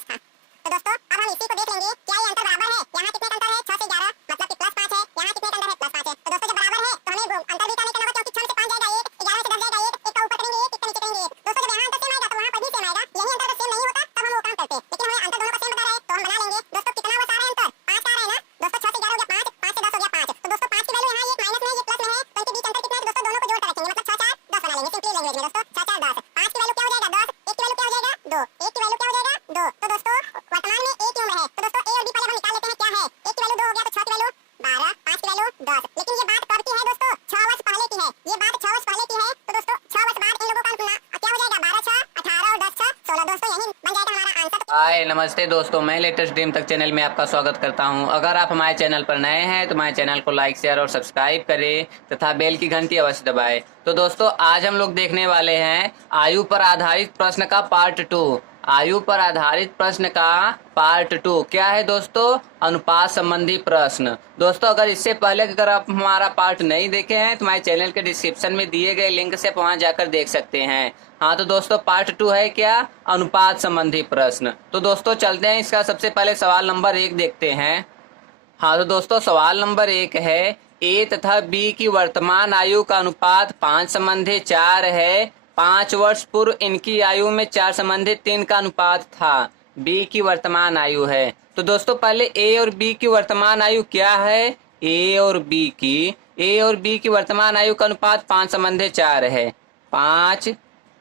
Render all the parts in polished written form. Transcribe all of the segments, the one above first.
10 था। तो दोस्तों अब हम इसी को देख लेंगे, क्या ये अंतर बराबर है? यहाँ कितने का अंतर है? 6 से 11, मतलब कि प्लस 5 है। यहाँ कितने का अंतर है? प्लस 5 है। तो दोस्तों जब बराबर है तो हमें अंतर भी निकालने होगा, क्योंकि 6 में से 5 जाएगा 1, 11 से 10 जाएगा 1, एक का ऊपर करेंगे 1, एक का नीचे करेंगे 1। दोस्तों जब यहाँ अंतर सेम आएगा तो वहाँ पर भी सेम आएगा। यही अंतर अगर सेम नहीं होता तब हम वो काम करते, लेकिन हमें अंतर दोनों का सेम बता रहा है तो हम बना लेंगे। दोस्तों कितना बता रहा है अंतर? 5 का आ रहा है ना दोस्तों। 6 से 11 हो गया 5, 5 से 10 हो गया 5। तो दोस्तों 5 की वैल्यू यहाँ ये माइनस में है, ये प्लस में है, तो इनके बीच अंतर कितना है दोस्तों? दोनों को जोड़ कर रखेंगे, मतलब 6 4 10 बना लेंगे सिंपली लैंग्वेज में दोस्तों। 6 4 10, 5 की वैल्यू क्या हो जाएगा? 10, 1 की वैल्यू क्या हो जाएगा? 2, 1 की वैल्यू क्या हो जाएगा? 2। तो दोस्तों वर्तमान में ए की उम्र है, तो दोस्तों ए और बी पहले हम निकाल लेते हैं क्या है। 1 की वैल्यू 2 हो गया तो 6 की वैल्यू 12, 5 की वैल्यू 10। लेकिन ये बात कब की है दोस्तों? 6 वर्ष पहले की है। ये बात 6 वर्ष पहले की है, तो दोस्तों 6 वर्ष बाद इन लोगों का गुना क्या हो जाएगा? 12 6 18 और 10 6 16। दोस्तों यही बन जाएगा हमारा आंसर। हाय नमस्ते दोस्तों, मैं लेटेस्ट ड्रीम तक चैनल में आपका स्वागत करता हूं। अगर आप हमारे चैनल पर नए हैं तो हमारे चैनल को लाइक शेयर और सब्सक्राइब करें तथा बेल की घंटी अवश्य दबाएं। तो दोस्तों आज हम लोग देखने वाले हैं आयु पर आधारित प्रश्न का पार्ट 2। आयु पर आधारित प्रश्न का पार्ट 2 क्या है दोस्तों? अनुपात संबंधी प्रश्न। दोस्तों अगर इससे पहले अगर आप हमारा पार्ट नहीं देखे हैं तो हमारे चैनल के डिस्क्रिप्शन में दिए गए लिंक से वहां जाकर देख सकते हैं। हाँ तो दोस्तों पार्ट 2 है क्या? अनुपात संबंधी प्रश्न। तो दोस्तों चलते हैं, इसका सबसे पहले सवाल नंबर 1 देखते हैं। हाँ तो दोस्तों सवाल नंबर 1 है, ए तथा बी की वर्तमान आयु का अनुपात 5:4 है। 5 वर्ष पूर्व इनकी आयु में 4:3 का अनुपात था। बी की वर्तमान आयु है। तो दोस्तों पहले ए और बी की वर्तमान आयु क्या है? ए और बी की वर्तमान आयु का अनुपात 5:4 है। 5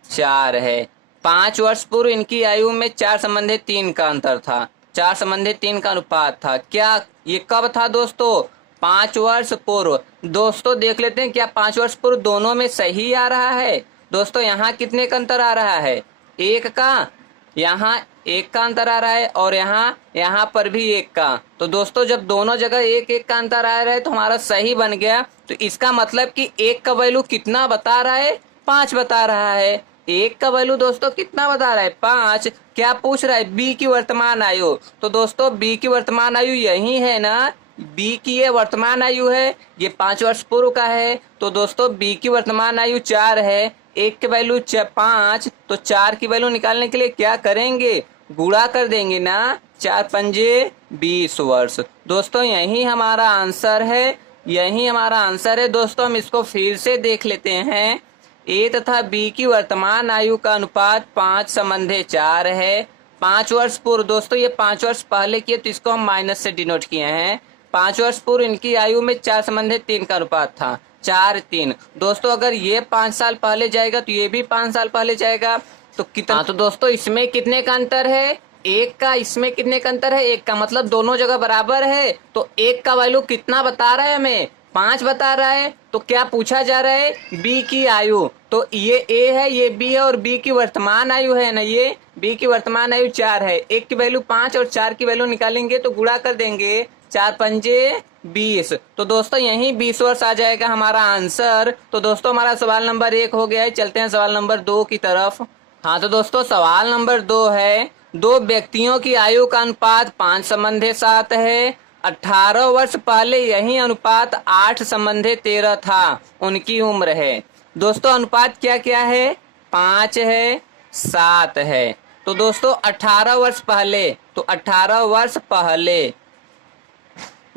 4 है। 5 वर्ष पूर्व इनकी आयु में 4:3 का अंतर था। 4:3 का अनुपात था। क्या ये कब था दोस्तों? 5 वर्ष पूर्व। दोस्तों देख लेते हैं क्या 5 वर्ष पूर्व दोनों में सही आ रहा है? दोस्तों यहाँ कितने का अंतर आ रहा है? 1 का। यहाँ 1 का अंतर आ रहा है और यहाँ पर भी 1 का। तो दोस्तों जब दोनों जगह 1 1 का अंतर आ रहा है तो हमारा सही बन गया। तो इसका मतलब कि 1 का वैल्यू कितना बता रहा है? 5 बता रहा है। 1 का वैल्यू दोस्तों कितना बता रहा है? 5। क्या पूछ रहा है? बी की वर्तमान आयु। तो दोस्तों बी की वर्तमान आयु यही है ना, बी की ये वर्तमान आयु है, ये 5 वर्ष पूर्व का है। तो दोस्तों बी की वर्तमान आयु 4 है, 1 की वैल्यू 5, तो 4 की वैल्यू निकालने के लिए क्या करेंगे? गुणा कर देंगे ना। 4 पंजे 20 वर्ष। दोस्तों यही हमारा आंसर है, यही हमारा आंसर है। दोस्तों हम इसको फिर से देख लेते हैं। ए तथा बी की वर्तमान आयु का अनुपात 5:4 है। 5 वर्ष पूर्व, दोस्तों ये 5 वर्ष पहले किए तो इसको हम माइनस से डिनोट किए हैं। 5 वर्ष पूर्व इनकी आयु में 4:3 का अनुपात था। 4 3। दोस्तों अगर ये 5 साल पहले जाएगा तो ये भी 5 साल पहले जाएगा। तो कितना? तो दोस्तों इसमें कितने का अंतर है? 1 का। इसमें कितने का अंतर है? 1 का। मतलब दोनों जगह बराबर है। तो 1 का वैल्यू कितना बता रहा है हमें? 5 बता रहा है। तो क्या पूछा जा रहा है? बी की आयु। तो ये ए है, ये बी है और बी की वर्तमान आयु है ना, ये बी की वर्तमान आयु 4 है। 1 की वैल्यू 5 और 4 की वैल्यू निकालेंगे तो गुणा कर देंगे। 4 पंजे 20। तो दोस्तों यही 20 वर्ष आ जाएगा हमारा आंसर। तो दोस्तों हमारा सवाल नंबर 1 हो गया है। चलते हैं सवाल नंबर 2 की तरफ। हाँ तो दोस्तों सवाल नंबर 2 है, 2 व्यक्तियों की आयु का अनुपात 5:7 है। 18 वर्ष पहले यही अनुपात 8:13 था। उनकी उम्र है। दोस्तों अनुपात क्या क्या है? 5 है, 7 है। तो दोस्तों 18 वर्ष पहले, तो 18 वर्ष पहले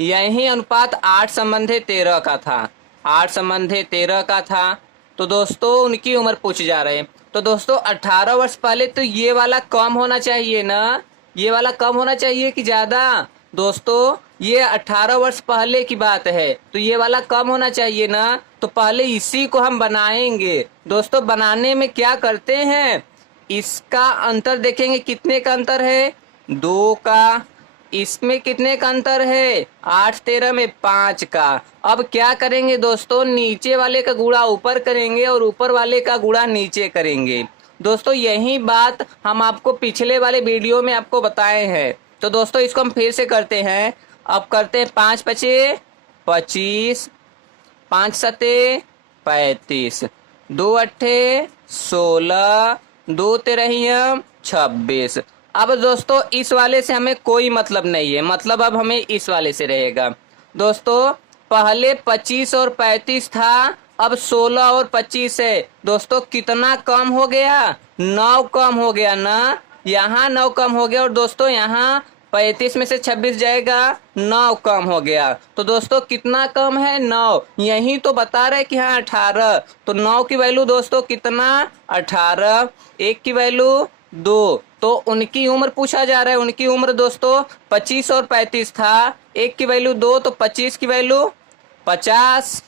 यही अनुपात 8:13 का था। 8:13 का था। तो दोस्तों उनकी उम्र पूछी जा रही है। तो दोस्तों 18 वर्ष पहले तो ये वाला कम होना चाहिए ना, ये वाला कम होना चाहिए कि ज्यादा? दोस्तों ये 18 वर्ष पहले की बात है तो ये वाला कम होना चाहिए ना। तो पहले इसी को हम बनाएंगे। दोस्तों बनाने में क्या करते हैं, इसका अंतर देखेंगे कितने का अंतर है? 2 का। इसमें कितने का अंतर है? 8 13 में 5 का। अब क्या करेंगे दोस्तों, नीचे वाले का गुणा ऊपर करेंगे और ऊपर वाले का गुणा नीचे करेंगे। दोस्तों यही बात हम आपको पिछले वाले वीडियो में आपको बताए हैं। तो दोस्तों इसको हम फिर से करते हैं। अब करते हैं 5 5 25, 5 7 35, 2 8 16, 2 13 26। अब दोस्तों इस वाले से हमें कोई मतलब नहीं है, मतलब अब हमें इस वाले से रहेगा। दोस्तों पहले 25 और 35 था, अब 16 और 25 है। दोस्तों कितना कम हो गया? 9 कम हो गया ना। यहाँ 9 कम हो गया और दोस्तों यहाँ 35 में से 26 जाएगा, 9 कम हो गया। तो दोस्तों कितना कम है? 9। यही तो बता रहे कि हाँ 18। तो 9 की वैल्यू दोस्तों कितना? 18। 1 की वैल्यू 2। तो उनकी उम्र पूछा जा रहा है। उनकी उम्र दोस्तों 25 और 35 था। 1 की वैल्यू 2 तो 25 की वैल्यू 50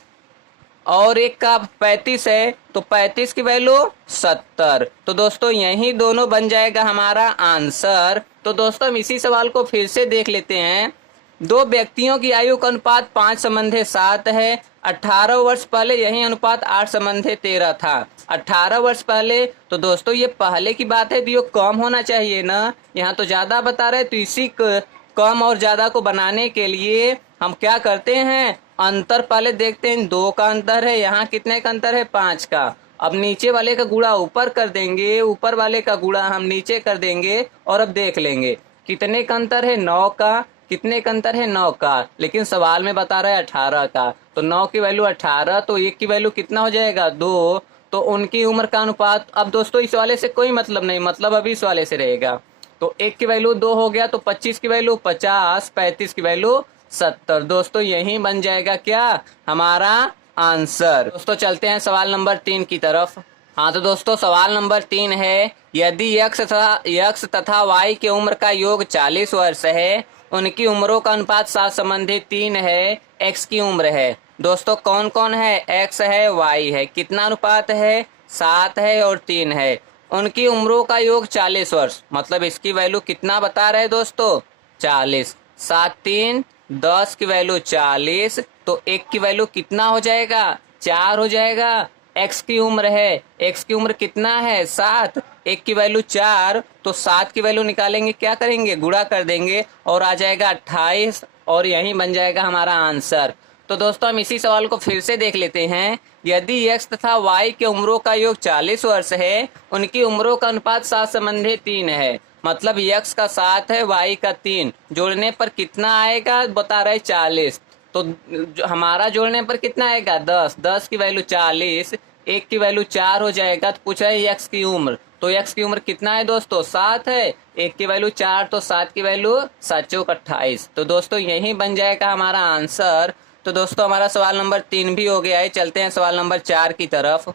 और 1 का 35 है तो 35 की वैल्यू 70। तो दोस्तों यही दोनों बन जाएगा हमारा आंसर। तो दोस्तों हम इसी सवाल को फिर से देख लेते हैं। दो व्यक्तियों की आयु का अनुपात 5:7 है। 18 वर्ष पहले यही अनुपात 8:13 था। 18 वर्ष पहले, तो दोस्तों ये पहले की बात है तो ये कम होना चाहिए ना। यहाँ तो ज्यादा बता रहे, तो इसी कम और ज्यादा को बनाने के लिए हम क्या करते हैं, अंतर पहले देखते हैं। 2 का अंतर है, यहाँ कितने का अंतर है? 5 का। अब नीचे वाले का गुणा ऊपर कर देंगे, ऊपर वाले का गुणा हम नीचे कर देंगे और अब देख लेंगे कितने का अंतर है? 9 का। कितने का अंतर है? 9 का। लेकिन सवाल में बता रहा है 18 का। तो 9 की वैल्यू 18, तो 1 की वैल्यू कितना हो जाएगा? 2। तो उनकी उम्र का अनुपात, अब दोस्तों इस वाले से कोई मतलब नहीं, मतलब अभी इस वाले से रहेगा। तो 1 की वैल्यू 2 हो गया, तो 25 की वैल्यू 50, 35 की वैल्यू 70। दोस्तों यही बन जाएगा क्या? हमारा आंसर। दोस्तों चलते हैं सवाल नंबर 3 की तरफ। हाँ तो दोस्तों सवाल नंबर 3 है, यदि यक्स तथा वाई की उम्र का योग 40 वर्ष है, उनकी उम्रों का अनुपात 7:3 है, एक्स की उम्र है। दोस्तों कौन कौन है? एक्स है, वाई है। कितना अनुपात है? 7 है और 3 है। उनकी उम्रों का योग 40 वर्ष, मतलब इसकी वैल्यू कितना बता रहे हैं दोस्तों? 40। 7 3 10 की वैल्यू 40, तो 1 की वैल्यू कितना हो जाएगा? 4 हो जाएगा। एक्स की उम्र है, एक्स की उम्र कितना है? 7। 1 की वैल्यू 4, तो 7 की वैल्यू निकालेंगे, क्या करेंगे? गुणा कर देंगे और आ जाएगा 28 और यही बन जाएगा हमारा आंसर। तो दोस्तों हम इसी सवाल को फिर से देख लेते हैं। यदि एक्स तथा वाई के उम्रों का योग 40 वर्ष है, उनकी उम्रों का अनुपात 7:3 है, मतलब एक्स का 7 है, वाई का 3, जोड़ने पर कितना आएगा? बता रहे 40। तो हमारा जोड़ने पर कितना आएगा? 10। 10 की वैल्यू 40, 1 की वैल्यू 4 हो जाएगा। तो पूछ रहे एक्स की उम्र, तो एक्स की उम्र कितना है दोस्तों? 7 है। 1 की वैल्यू 4, तो 7 की वैल्यू 7 चौक 28। तो दोस्तों यही बन जाएगा हमारा आंसर। तो दोस्तों हमारा सवाल नंबर 3 भी हो गया है। चलते हैं सवाल नंबर 4 की तरफ।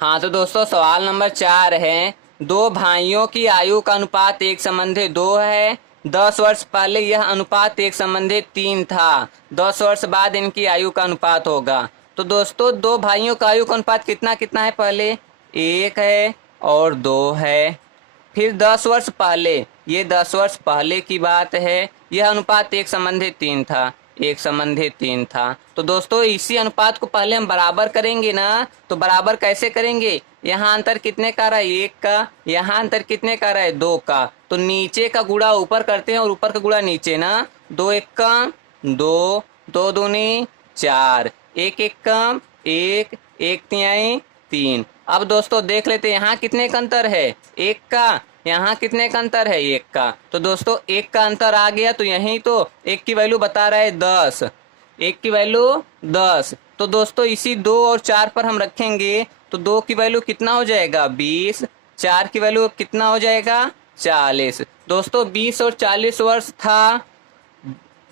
हाँ तो दोस्तों सवाल नंबर 4 है, दो भाइयों की आयु का अनुपात 1:2 है। 10 वर्ष पहले यह अनुपात 1:3 था। 10 वर्ष बाद इनकी आयु का अनुपात होगा। तो दोस्तों दो भाइयों का आयु का अनुपात कितना कितना है? पहले 1 है और 2 है। फिर 10 वर्ष पहले, ये 10 वर्ष पहले की बात है, यह अनुपात 1:3 था। 1:3 था। तो दोस्तों इसी अनुपात को पहले हम बराबर करेंगे ना। तो बराबर कैसे करेंगे? यहाँ अंतर कितने का रहा है? 1 का। यहाँ अंतर कितने का रहा है? 2 का। तो नीचे का गुणा ऊपर करते हैं और ऊपर का गुणा नीचे ना। 2 1 का 2, 2 दूनी 4, 1 1 कम 1, 1 तिहाई 3। अब दोस्तों देख लेते हैं यहाँ कितने का अंतर है? 1 का। यहाँ कितने का अंतर है? 1 का। तो दोस्तों 1 का अंतर आ गया, तो यहीं तो 1 की वैल्यू बता रहा है 10। 1 की वैल्यू 10। तो दोस्तों इसी 2 और 4 पर हम रखेंगे, तो 2 की वैल्यू कितना हो जाएगा? 20। 4 की वैल्यू कितना हो जाएगा? 40। दोस्तों 20 और 40 वर्ष था,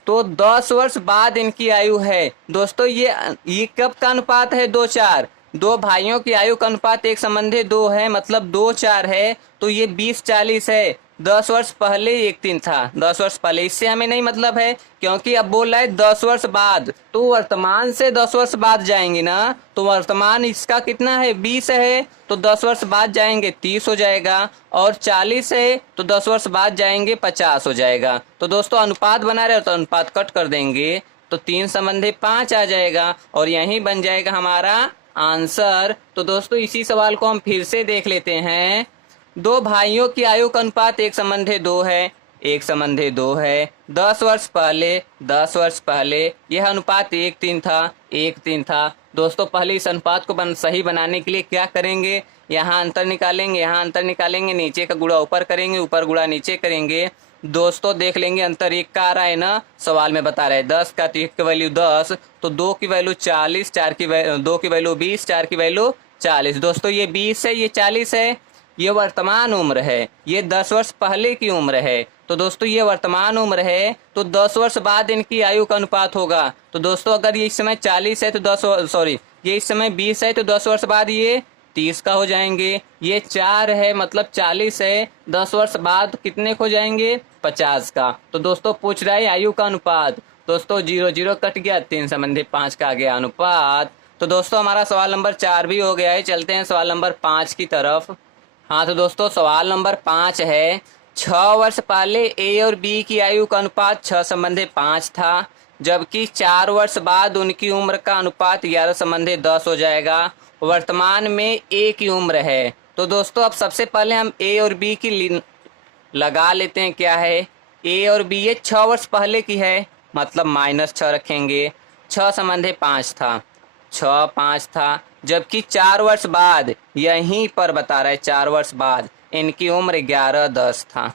तो 10 वर्ष बाद इनकी आयु है। दोस्तों ये कब का अनुपात है? 2 4। दो भाइयों की आयु का अनुपात 1:2 है, मतलब 2 4 है। तो ये 20 40 है। 10 वर्ष पहले 1 3 था। 10 वर्ष पहले, इससे हमें नहीं मतलब है, क्योंकि अब बोल रहा है 10 वर्ष बाद, तो वर्तमान से 10 वर्ष बाद जाएंगे ना। तो वर्तमान इसका कितना है? 20 है, तो 10 वर्ष बाद जाएंगे 30 हो जाएगा। और 40 है, तो 10 वर्ष बाद जाएंगे 50 हो जाएगा। तो दोस्तों अनुपात बना रहे हो तो अनुपात कट कर देंगे, तो 3:5 आ जाएगा और यही बन जाएगा हमारा आंसर। तो दोस्तों इसी सवाल को हम फिर से देख लेते हैं। दो भाइयों की आयु का अनुपात 1:2 है। 1:2 है। 10 वर्ष पहले यह अनुपात 1 3 था। 1 3 था। दोस्तों पहले इस अनुपात को सही बनाने के लिए क्या करेंगे? यहाँ अंतर निकालेंगे, यहाँ अंतर निकालेंगे, नीचे का गुणा ऊपर करेंगे, ऊपर गुणा नीचे करेंगे। दोस्तों देख लेंगे अंतर 1 का आ रहा है ना, सवाल में बता रहे हैं 10 का, तो 1 की वैल्यू 10, तो 2 की वैल्यू 40, 2 की वैल्यू 20, 4 की वैल्यू 40। दोस्तों ये 20 है, ये 40 है, ये वर्तमान उम्र है, ये 10 वर्ष पहले की उम्र है। तो दोस्तों ये वर्तमान उम्र है, तो 10 वर्ष बाद इनकी आयु का अनुपात होगा। तो दोस्तों अगर ये इस समय 40 है तो ये इस समय 20 है तो 10 वर्ष बाद ये 30 का हो जाएंगे। ये 4 है मतलब 40 है, 10 वर्ष बाद कितने हो जाएंगे? 50 का। तो दोस्तों पूछ रहा है आयु का अनुपात। दोस्तों 0 0 कट गया, 3 संबंधी 5 का आ गया अनुपात। तो दोस्तों हमारा सवाल नंबर 4 भी हो गया है। चलते हैं सवाल नंबर 5 की तरफ। हाँ तो दोस्तों सवाल नंबर 5 है, 6 वर्ष पहले ए और बी की आयु का अनुपात 6 संबंधी 5 था, जबकि 4 वर्ष बाद उनकी उम्र का अनुपात 11 संबंधी 10 हो जाएगा। वर्तमान में ए की उम्र है। तो दोस्तों अब सबसे पहले हम ए और बी की लगा लेते हैं। क्या है? ए और बी ये 6 वर्ष पहले की है, मतलब -6 रखेंगे। 6 संबंधी 5 था, 6 5 था, जबकि 4 वर्ष बाद यहीं पर बता रहा है 4 वर्ष बाद इनकी उम्र 11 10 था।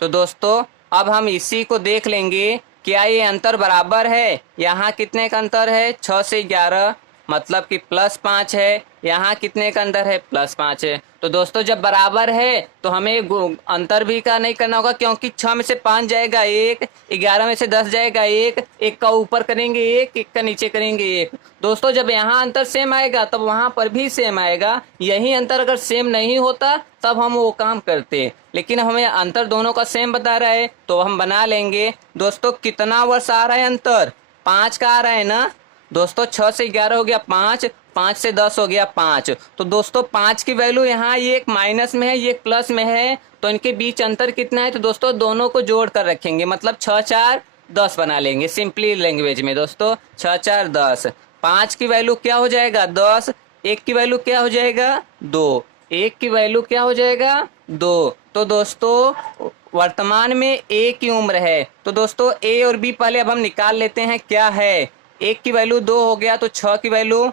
तो दोस्तों अब हम इसी को देख लेंगे, क्या ये अंतर बराबर है? यहाँ कितने का अंतर है? 6 से 11 मतलब कि +5 है। यहाँ कितने का अंतर है? +5 है। तो दोस्तों जब बराबर है तो हमें अंतर भी का नहीं करना होगा, क्योंकि 6 में से 5 जाएगा 1, 11 में से 10 जाएगा 1, 1 का ऊपर करेंगे 1, 1 का नीचे करेंगे 1। दोस्तों जब यहाँ अंतर सेम आएगा तब वहाँ पर भी सेम आएगा। यही अंतर अगर सेम नहीं होता तब हम वो काम करते, लेकिन हमें अंतर दोनों का सेम बता रहा है तो हम बना लेंगे। दोस्तों कितना वर्ष आ रहा है अंतर? 5 का आ रहा है ना। दोस्तों 6 से 11 हो गया 5, 5 से 10 हो गया 5। तो दोस्तों 5 की वैल्यू यहाँ ये एक माइनस में है, ये एक प्लस में है, तो इनके बीच अंतर कितना है? तो दोस्तों दोनों को जोड़ कर रखेंगे, मतलब 6 4 10 बना लेंगे सिंपली लैंग्वेज में। दोस्तों 6 4 10, 5 की वैल्यू क्या हो जाएगा? 10, 1 की वैल्यू क्या हो जाएगा? 2, 1 की वैल्यू क्या हो जाएगा? 2। तो दोस्तों वर्तमान में ए की उम्र है। तो दोस्तों ए और बी पहले अब हम निकाल लेते हैं। क्या है? 1 की वैल्यू 2 हो गया, तो 6 की वैल्यू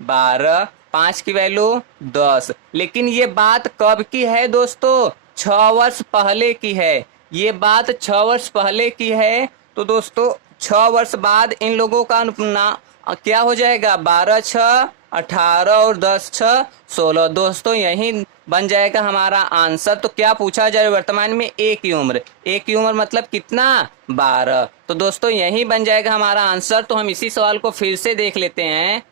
12, 5 की वैल्यू 10। लेकिन ये बात कब की है दोस्तों? 6 वर्ष पहले की है। ये बात 6 वर्ष पहले की है। तो दोस्तों 6 वर्ष बाद इन लोगों का क्या हो जाएगा? 12 6 18 और 10 6 16। दोस्तों यही बन जाएगा हमारा आंसर। तो क्या पूछा जाए? वर्तमान में ए की उम्र। ए की उम्र मतलब कितना? 12। तो दोस्तों यही बन जाएगा हमारा आंसर। तो हम इसी सवाल को फिर से देख लेते हैं।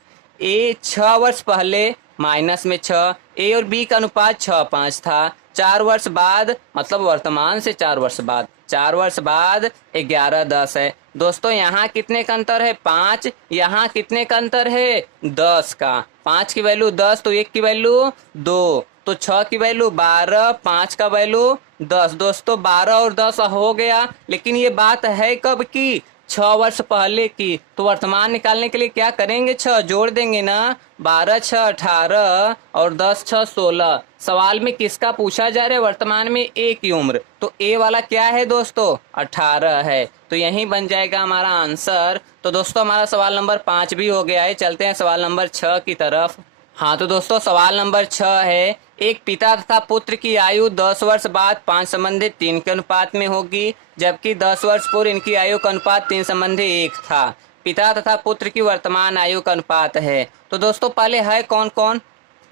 ए 6 वर्ष पहले माइनस में 6, ए और बी का अनुपात 6 5 था। 4 वर्ष बाद मतलब वर्तमान से 4 वर्ष बाद, 4 वर्ष बाद 11 10 है। दोस्तों यहाँ कितने का अंतर है? 5। यहाँ कितने का अंतर है? 10 का। 5 की वैल्यू 10 तो 1 की वैल्यू 2, तो 6 की वैल्यू 12, 5 का वैल्यू 10। दोस्तों 12 और 10 हो गया, लेकिन ये बात है कब की? 6 वर्ष पहले की। तो वर्तमान निकालने के लिए क्या करेंगे? 6 जोड़ देंगे ना। 12 6 18 और 10 6 16। सवाल में किसका पूछा जा रहा है? वर्तमान में ए की उम्र। तो ए वाला क्या है दोस्तों? 18 है। तो यही बन जाएगा हमारा आंसर। तो दोस्तों हमारा सवाल नंबर 5 भी हो गया है। चलते हैं सवाल नंबर 6 की तरफ। हाँ तो दोस्तों सवाल नंबर 6 है, एक पिता तथा पुत्र की आयु 10 वर्ष बाद 5 संबंधी 3 के अनुपात में होगी, जबकि 10 वर्ष पूर्व इनकी आयु का अनुपात 3 संबंधी 1 था। पिता तथा पुत्र की वर्तमान आयु का अनुपात है। तो दोस्तों पहले है कौन कौन?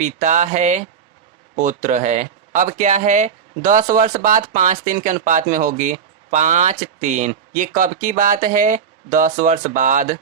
पिता है, पुत्र है। अब क्या है? 10 वर्ष बाद 5 3 के अनुपात में होगी, 5 3। ये कब की बात है? 10 वर्ष बाद।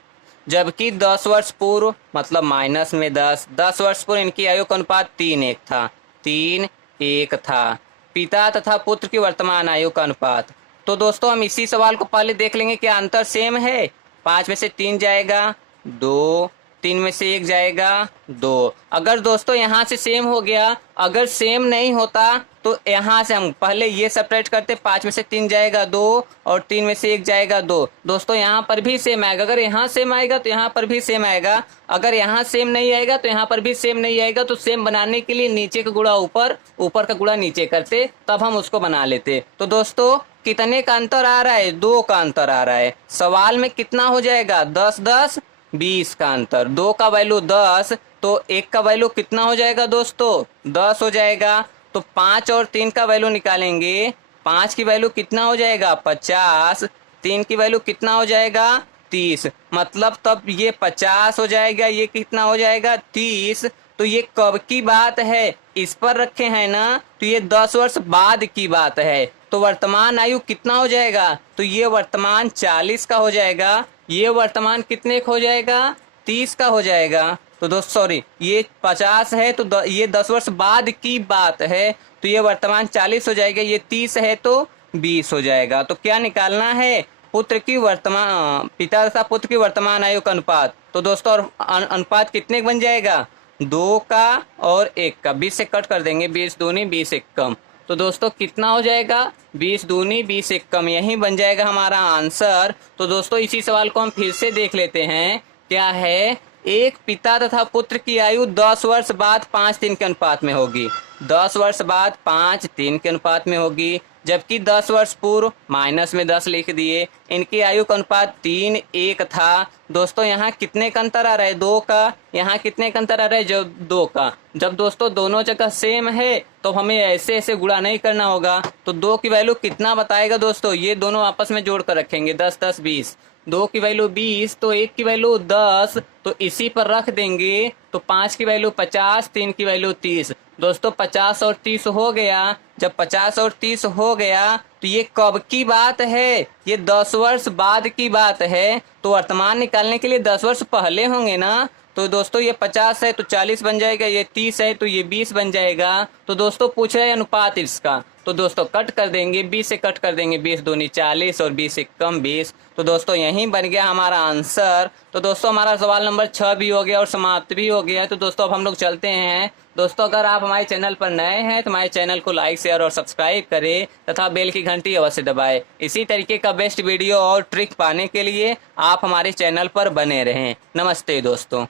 जबकि 10 वर्ष पूर्व मतलब माइनस में 10, 10 वर्ष पूर्व इनकी आयु का अनुपात 3 1 था, 3 1 था। पिता तथा पुत्र की वर्तमान आयु का अनुपात। तो दोस्तों हम इसी सवाल को पहले देख लेंगे, क्या अंतर सेम है? 5 में से 3 जाएगा 2, 3 में से 1 जाएगा 2। अगर दोस्तों यहाँ से सेम हो गया, अगर सेम नहीं होता तो यहाँ से हम पहले ये सब्ट्रैक्ट करते, 5 में से 3 जाएगा 2 और 3 में से 1 जाएगा 2। दोस्तों यहाँ पर भी सेम आएगा। अगर यहाँ सेम आएगा तो यहाँ पर भी सेम आएगा। अगर यहाँ सेम नहीं आएगा तो यहाँ पर भी सेम नहीं आएगा। तो सेम बनाने के लिए नीचे का गुणा ऊपर, ऊपर का गुणा नीचे करते, तब हम उसको बना लेते। तो दोस्तों कितने का अंतर आ रहा है? 2 का अंतर आ रहा है। सवाल में कितना हो जाएगा? 10 10 20 का अंतर। 2 का वैल्यू 10 तो 1 का वैल्यू कितना हो जाएगा दोस्तों? 10 हो जाएगा। तो 5 और 3 का वैल्यू निकालेंगे। 5 की वैल्यू कितना हो जाएगा? 50। 3 की वैल्यू कितना हो जाएगा? 30। मतलब तब ये 50 हो जाएगा, ये कितना हो जाएगा? 30। तो ये कब की बात है? इस पर रखे हैं ना, तो ये 10 वर्ष बाद की बात है। तो वर्तमान आयु कितना हो जाएगा, तो ये वर्तमान 40 का हो जाएगा, ये वर्तमान कितने का हो जाएगा, 30 का हो जाएगा। तो दोस्त सॉरी, ये 50 है तो ये 10 वर्ष बाद की बात है, तो ये वर्तमान 40 हो जाएगा, ये 30 है तो 20 हो जाएगा। तो क्या निकालना है, पुत्र की वर्तमान पिता तथा पुत्र की वर्तमान आयु का अनुपात। तो दोस्तों और अनुपात कितने बन जाएगा, 2 का और 1 का, 20 से कट कर देंगे, 20 दूनी 20 एक कम। तो दोस्तों कितना हो जाएगा, 20 दूनी 20 एक कम, यही बन जाएगा हमारा आंसर। तो दोस्तों इसी सवाल को हम फिर से देख लेते हैं, क्या है, एक पिता तथा पुत्र की आयु 10 वर्ष बाद 5:3 के अनुपात में होगी, 10 वर्ष बाद 5:3 के अनुपात में होगी, जबकि 10 वर्ष पूर्व माइनस में 10 लिख दिए, इनकी आयु का अनुपात 3:1 था। दोस्तों यहाँ कितने का अंतर आ रहा है, 2 का, यहाँ कितने का अंतर आ रहा है, जो 2 का। जब दोस्तों दोनों जगह सेम है तो हमें ऐसे ऐसे गुणा नहीं करना होगा। तो 2 की वैल्यू कितना बताएगा दोस्तों, ये दोनों आपस में जोड़ कर रखेंगे, 10 10 20, 2 की वैल्यू 20 तो 1 की वैल्यू 10, तो इसी पर रख देंगे। तो 5 की वैल्यू 50, 3 की वैल्यू 30। दोस्तों 50 और 30 हो गया, जब 50 और 30 हो गया तो ये कब की बात है, ये 10 वर्ष बाद की बात है। तो वर्तमान निकालने के लिए 10 वर्ष पहले होंगे ना। तो दोस्तों ये 50 है तो 40 बन जाएगा, ये 30 है तो ये 20 बन जाएगा। तो दोस्तों पूछ रहे हैं अनुपात इसका, तो दोस्तों कट कर देंगे, 20 से कट कर देंगे, 20 दूनी 40 और 20 से कम 20। तो दोस्तों यहीं बन गया हमारा आंसर। तो दोस्तों हमारा सवाल नंबर 6 भी हो गया और समाप्त भी हो गया। तो दोस्तों अब हम लोग चलते हैं। दोस्तों अगर आप हमारे चैनल पर नए हैं तो हमारे चैनल को लाइक शेयर और सब्सक्राइब करें तथा बेल की घंटी अवश्य दबाएं। इसी तरीके का बेस्ट वीडियो और ट्रिक पाने के लिए आप हमारे चैनल पर बने रहें। नमस्ते दोस्तों।